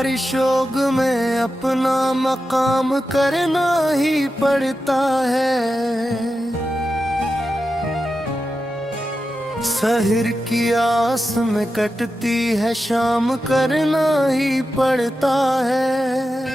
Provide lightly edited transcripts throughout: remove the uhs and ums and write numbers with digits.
सारी शोग में अपना मकाम करना ही पड़ता है। सहर की आस में कटती है शाम, करना ही पड़ता है।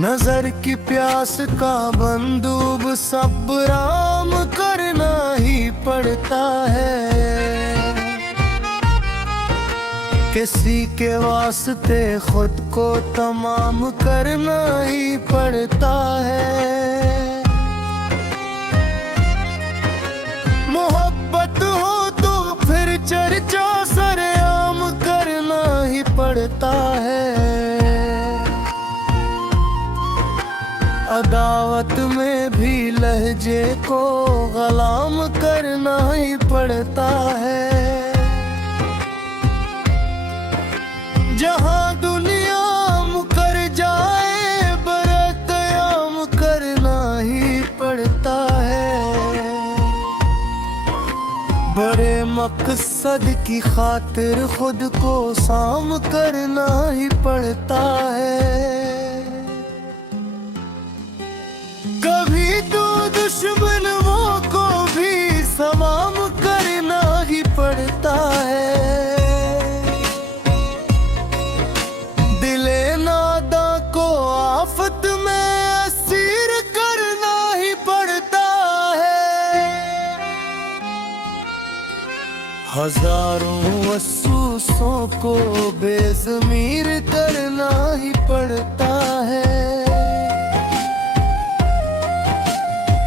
नजर की प्यास का बंदूब सब राम करना ही पड़ता है। किसी के वास्ते खुद को तमाम करना ही पड़ता है। मोहब्बत हो तो फिर चर्चा सरेआम करना ही पड़ता है। अदावत में भी लहजे को गलाम करना ही पड़ता है। जहाँ दुनिया मुकर जाए बरत कयाम करना ही पड़ता है। बड़े मकसद की खातिर खुद को साम करना ही पड़ता है। कभी तो दुश्मनों को भी सलाम करना ही पड़ता है। आफत में असीर करना ही पड़ता है। हजारों अफसोसों को बेज़मीर करना ही पड़ता है।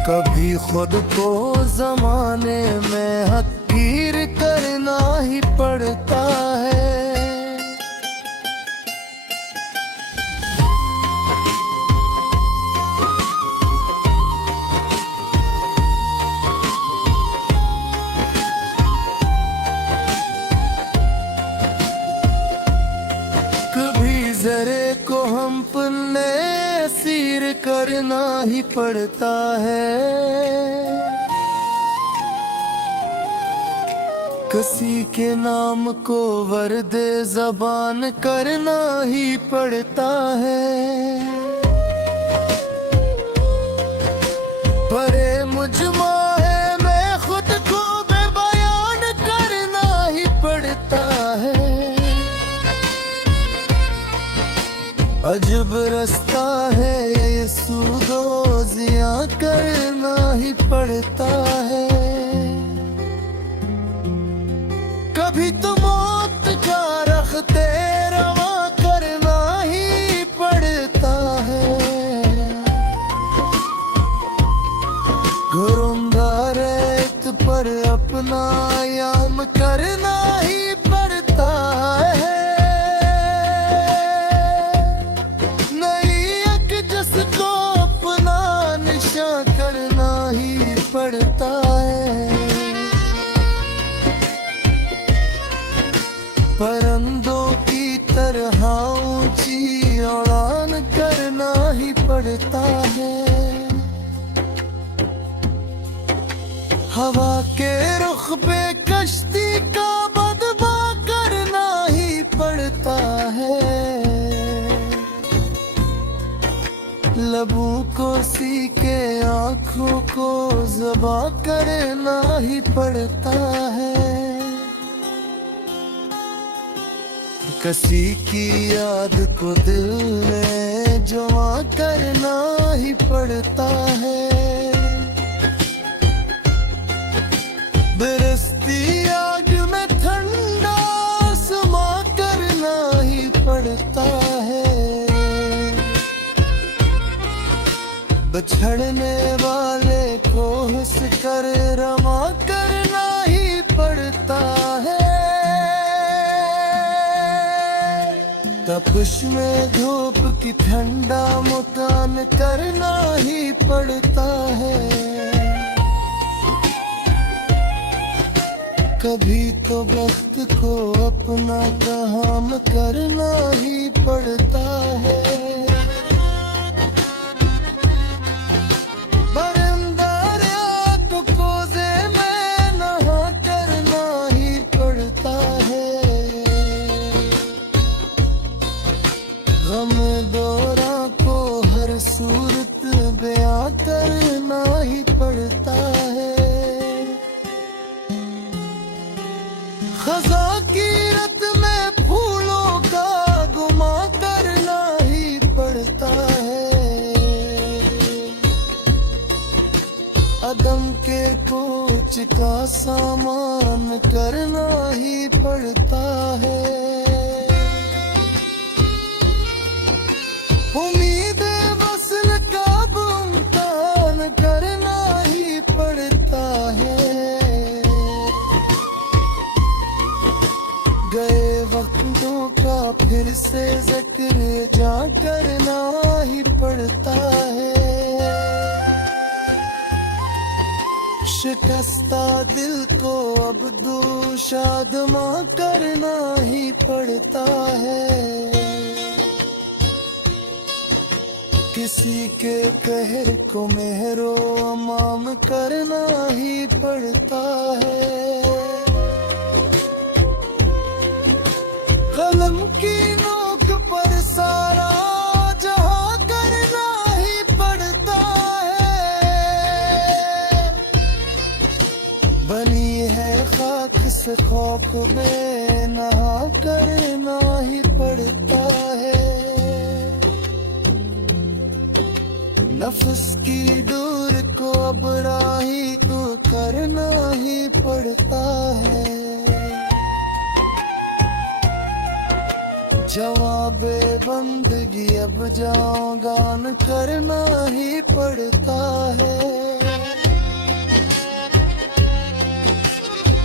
कभी खुद को जमाने में हकीर करना ही पड़ता है। जरे को हम पन्ने असीर करना ही पड़ता है। किसी के नाम को वर्दे ज़बान करना ही पड़ता है। परे मुझमा है मैं खुद को बेबयान करना ही पड़ता है। अजब रास्ता है ये सूदो जिया करना ही पड़ता है। कभी तो मौत का रखते रवा करना ही पड़ता है। घुरूंगा रेत पर अपना याम करना ही पड़ता है। करना ही पड़ता है। परिंदों की तरह ऊंची उड़ान करना ही पड़ता है। हवा के रुख पे कश्ती का बदबा करना ही पड़ता है। लबों को सीके आँखों को ज़बा करना ही पड़ता है। किसी की याद को दिल में जमा करना ही पड़ता है। बरसती आग में ठंडा समा करना ही पड़ता है। बछड़ने वाले को हंस कर रमा करना ही पड़ता है। तपिश में धूप की ठंडा मुकान करना ही पड़ता है। कभी तो वक्त को अपना काम करना ही पड़ता है। बीच का सामान करना ही पड़ता है। उम्मीदें वस्ल का इम्तिहान करना ही पड़ता है। गए वक्तों का फिर से जिक्र जा करना ही पड़ता है। शिकस्ता दिल को अब शादमा करना ही पड़ता है। किसी के कहर को मेहरो अमाम करना ही पड़ता है। कलम की नोक पर सारा जहां करना ही पड़ता है। बनी है खाक से खौफ में नहा करना ही पड़ता है। नफ्स की दूर को अब राही को करना ही पड़ता है। जवाबे बंदगी अब जाओ गान करना ही पड़ता है।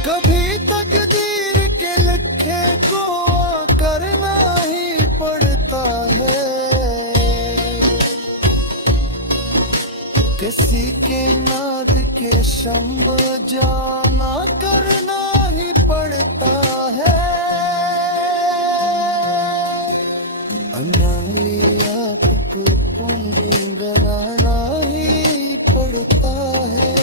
कभी तकदीर के लिखे को करना ही पड़ता है। किसी के नाद के शम्ब जाना करना ही पड़ता है। आपको गुनगुनाना ही पड़ता है।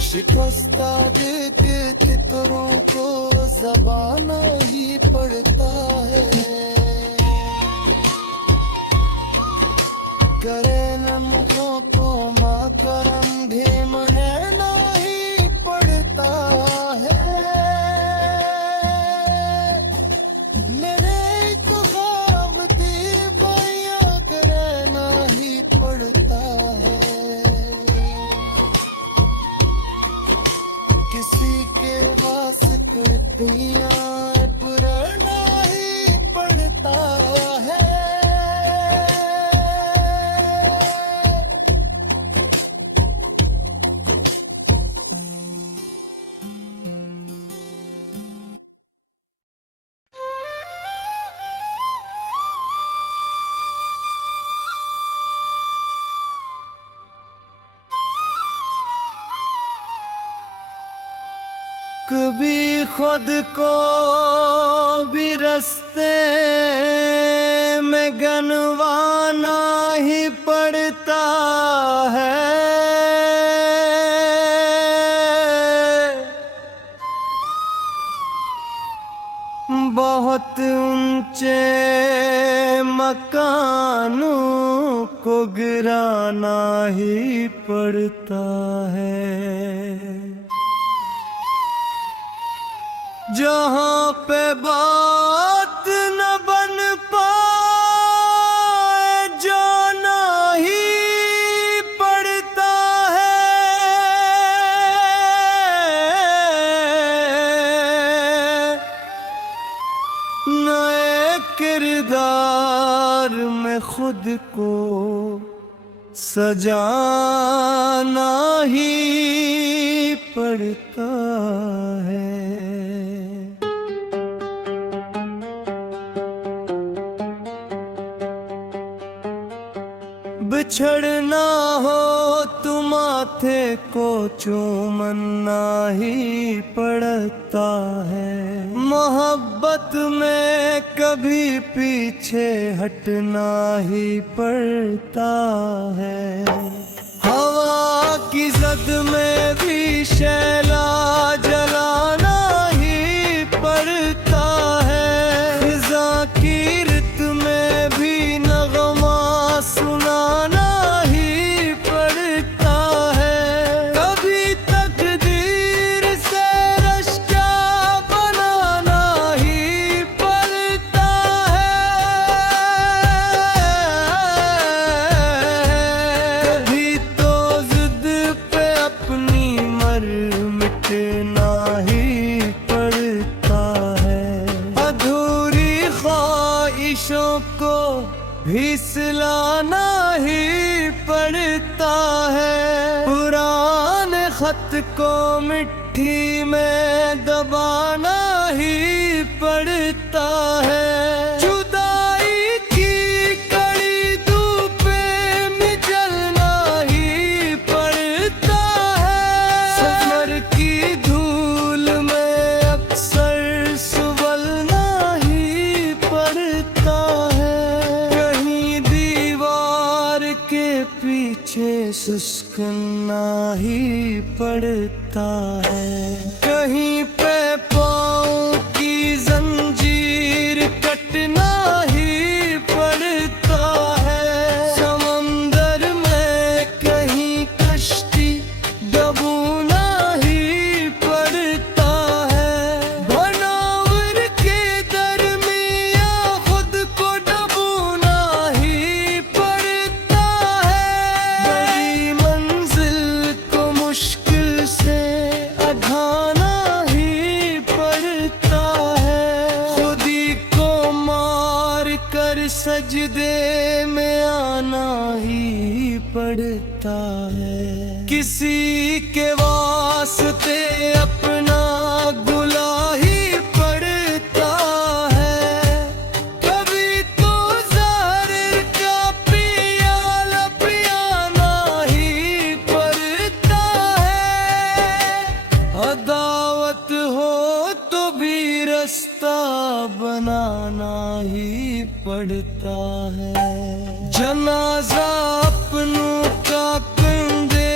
शिकस्ता दिल के तितरों को ज़बाना ही पड़ता है। करे लम्हों को मातरम भी मनाना ही पड़ता है। किसी के वास्ते पुराना ही पड़ता है। कभी खुद को भी रास्ते में गनवाना ही पड़ता है। बहुत ऊंचे मकानों को गिराना ही पड़ता है। जहाँ पे बात न बन पाए जाना ही पड़ता है। नए किरदार में खुद को सजाना ही पड़ता है। बिछड़ना हो तो माथे को चूमना ही पड़ता है। मोहब्बत में कभी पीछे हटना ही पड़ता है। हवा की जद में भी शैला जलाना ही पड़ता है। फिजा की रित में भी नगमा सुनाना ही पड़ता है। कभी तकदीर से रिश्ता बनाना ही पड़ता है। कभी तो भी सिलाना ही पड़ता है। पुराने खत को मिट्टी में दबाना ही पड़ता है। जुदाई की कड़ी धूप में जलना ही पड़ता है। सफर की धूल में अक्सर संभलना ही पड़ता है। कहीं दीवार के पीछे सुस्कना ही पड़ता है। कहीं पे पाँव की जंजीर कटना ही पड़ता है। समंदर में कहीं कश्ती डूबना ही पड़ता है। भनावर के दरमियाँ खुद को डूबना ही पड़ता है। बड़ी मंजिल को मुश्किल से अढ़ाना ही पड़ता है। खुदी को मार कर सजदे में आना ही पड़ता है। किसी के वास्ते अपना गुला ही पड़ता है। कभी तो ज़हर का पियाला पियाना ही पड़ता है। अदावत हो तो भी रास्ता बनाना ही पड़ता है। जनाजा अपनों का कंधे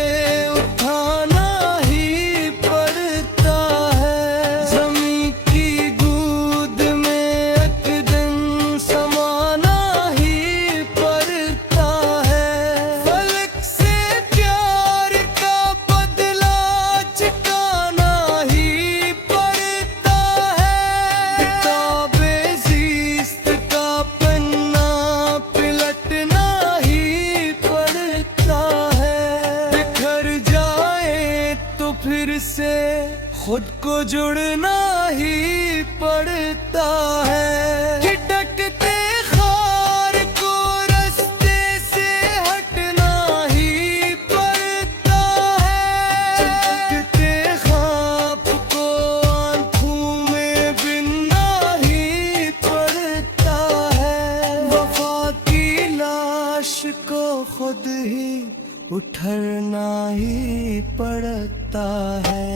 उठाना ही पड़ता है। ज़मीं की गोद में एक दिन समाना ही पड़ता है। फलक से प्यार का बदला चुकाना ही पड़ता है। किताबे ज़िस्त का पन्ना पिलटना ही पड़ता है। बिखर जाए तो फिर से खुद को जुड़ना ही पड़ता है। खिटकते खार को रास्ते से हटना ही पड़ता है। चमकते ख्वाब को आंखों में बिनना ही पड़ता है। वफा की लाश को खुद ही उठना ही पड़ता है।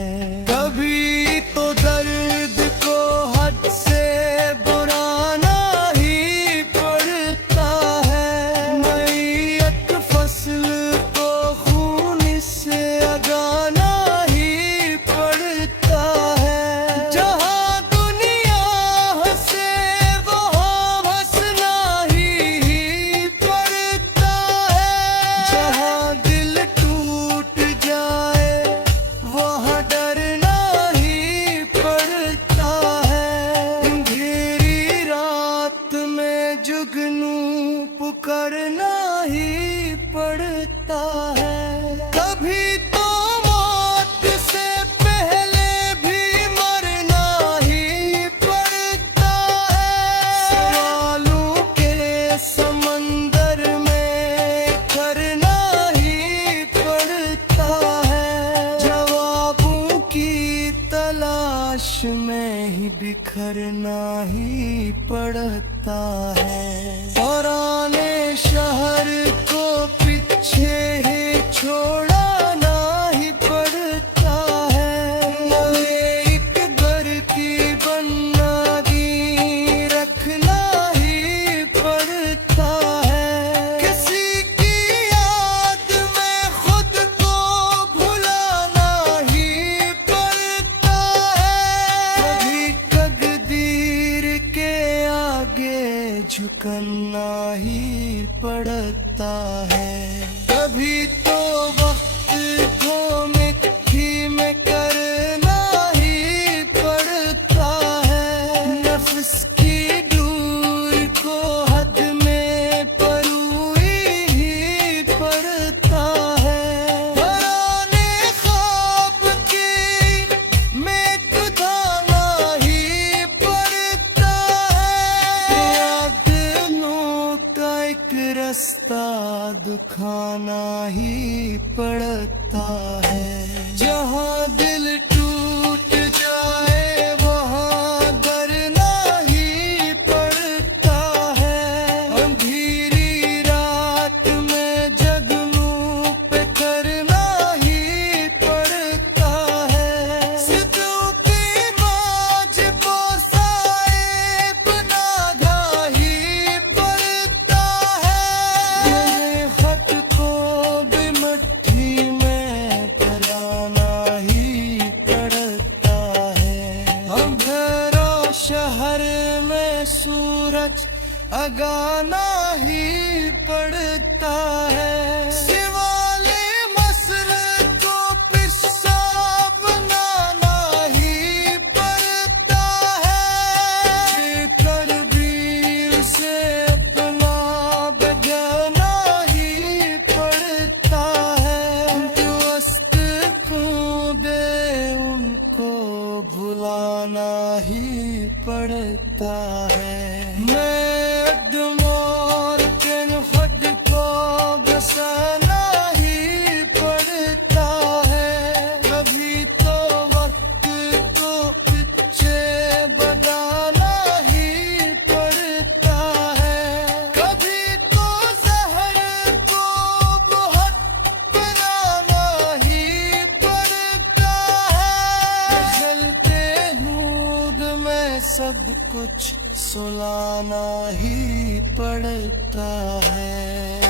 कभी तो दर्द को हद से बुराना ही पड़ता है। नई एक फसल को खून से उगाना ही पड़ता है। जहाँ दुनिया हंसे वहाँ हंसना ही पड़ता है। जहाँ दिल टूट जाए वहाँ डरना ही पड़ता है। अंधेरी रात में जुगनू पुकारना ही पड़ता है। कभी तो मौत से पहले भी मरना ही पड़ता है। सवालों के समंदर में करना ही पड़ता है। जवाबों की तलाश में ही बिखरना ही पड़ता है। पुराने शहर को पीछे ही छोड़ना ही पड़ता है। नए एक घर की बुनियादी रखना ही पड़ता है। किसी की याद में खुद को भुलाना ही पड़ता है। कभी तकदीर के आगे झुकना ही पड़ता है। कभी तो वक्त को मिट्टी में करना ही पड़ता है। नफ्स की दूर को हद में परूई ही पड़ता है। पुराने ख्वाब की में गुदाना ही पड़ता है। याद नो का एक खाना ही पड़ता है। जहाँ दिल टूट जाए वहाँ डरना ही पड़ता है। अंधेरी रात में जगनू पे करना ही पड़ता है। सिद्धों की माज पोसाए पनागा ही पड़ता है। मेरे खत को भी मट्ठी में कराना ही पड़ता है। अंधेरों शहर में सूरज अगाना ही पड़ता है। शिवाले मसले को पिस्सा बनाना ही पड़ता है। करबीर से अपना बजाना ही पड़ता है। जो अस्त कूदे उनको भुलाना ही पड़ता है। मैं अदमोर के खुद को बसाना ही पड़ता है। कभी तो वक्त को पीछे बगाना ही पड़ता है। कभी तो जहर को बहुत बनाना ही पड़ता है। जलते दूध में सब कुछ सुलाना ही पड़ता है।